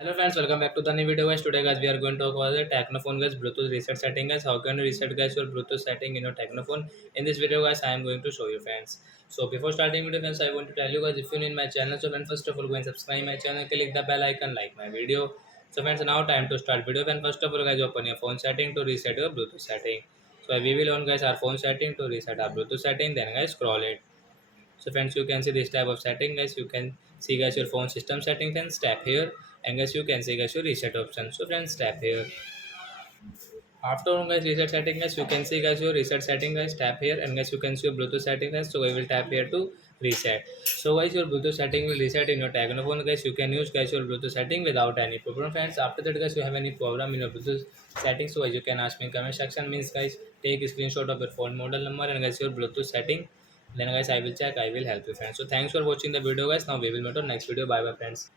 Hello friends, welcome back to the new video guys. Today guys we are going to talk about the technophone guys Bluetooth reset setting guys. How can you reset guys your Bluetooth setting in your technophone? In this video guys I am going to show you friends. So before starting video friends I want to tell you guys if you're in my channel, so friends first of all go and subscribe my channel, click the bell icon, like my video. So friends now time to start video. When first of all guys open your phone setting to reset your Bluetooth setting. So we will on guys our phone setting to reset our Bluetooth setting, then guys scroll it. So friends, you can see this type of setting guys. You can see guys your phone system setting, then tap here, and guys you can see guys your reset option. So friends, tap here. After guys reset setting guys, you can see guys your reset setting guys, tap here, and guys you can see your Bluetooth setting guys. So I will tap here to reset. So guys your Bluetooth setting will reset in your Technophone guys. You can use guys your Bluetooth setting without any problem friends. After that guys you have any problem in your Bluetooth settings, so guys you can ask me in comment section. Means guys take a screenshot of your phone model number and guys your Bluetooth setting. Then guys I will check, I will help you friends. So thanks for watching the video guys. Now we will meet on next video. Bye bye friends.